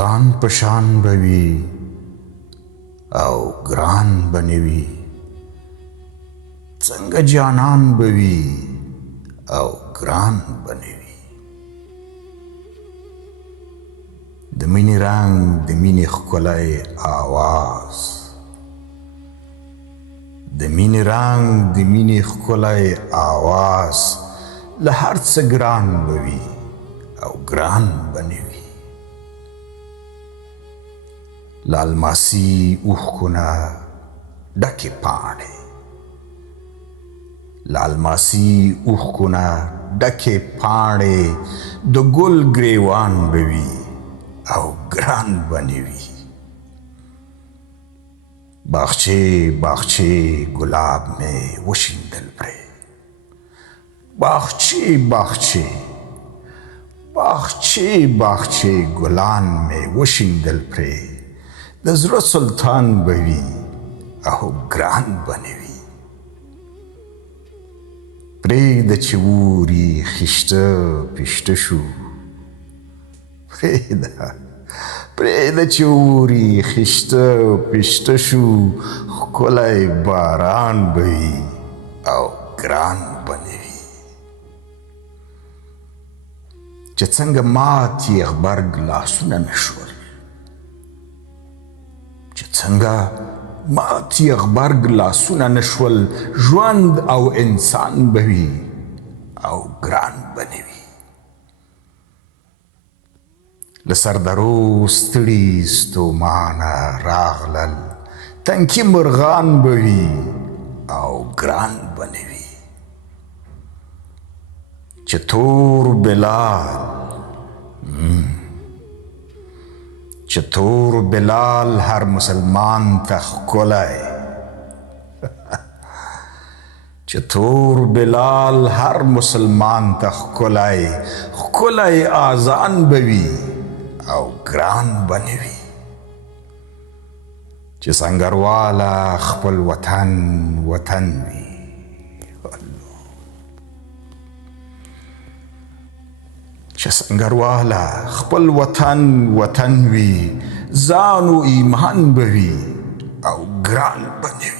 ځان پشان بوي او ګران بنوي څنګه جانان بوي او ګران بنوي د مینې رنګ د مینې ښکلی آواز د مینې رنګ د مینې ښکلی آواز له هر څه ګران بوي او ګران بنوي له الماسي اوښکو نه ډکې پاڼې له الماسي اوښکو نه ډکې پاڼې د ګل ګریوان بوي او ګران بنوي باغچې باغچې ګلاب مې وشیندل پرې باغچې باغچې باغچې باغچې ګلان مې وشیندل پرې د زړه سلطان بوي او ګران بنوي پرېږده چې اوري خیشته پیشته شو پرېږده چې اوري خیشته پیشته شو ښکلی باران بوي او ګران بنوي چې څنګه مات یې غبرګ لاسونه مې شول چې څنګه مات یې غبرګ لاسونه نه شول ژوند او انسان بوي او ګران بنوي له سردرو ستړي ستومانه راغلل تنکي مرغان بوي او ګران بنوي چې تور بلال چې تور بلال هر مسلمان ته ښکلی چې تور بلال هر مسلمان ته ښکلی ښکلی آذان بوي او ګران بنوي چې سنګرواله خپل وطن وطن وي چې سنګرواله خپل وطن وطن وي ځان و ایمان بوي او ګران بنوي